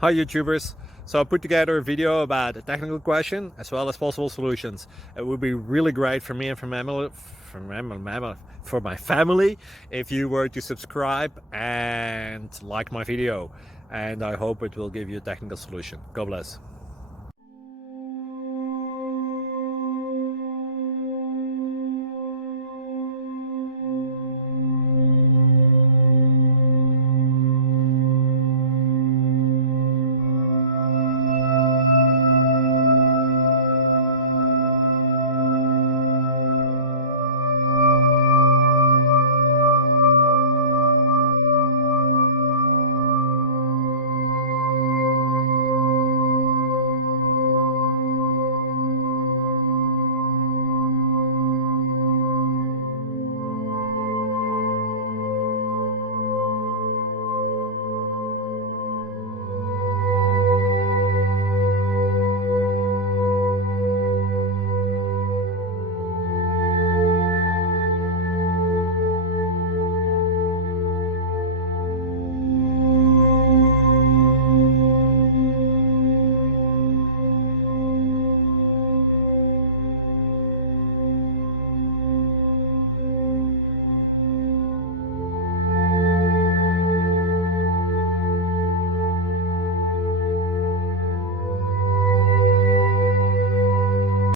Hi YouTubers. So I put together a video about a technical question as well as possible solutions. It would be really great for me and for my family if you were to subscribe and like my video, and I hope it will give you a technical solution. God bless.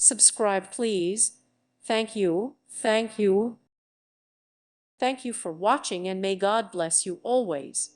Subscribe, please. Thank you. Thank you. Thank you for watching, and may God bless you always.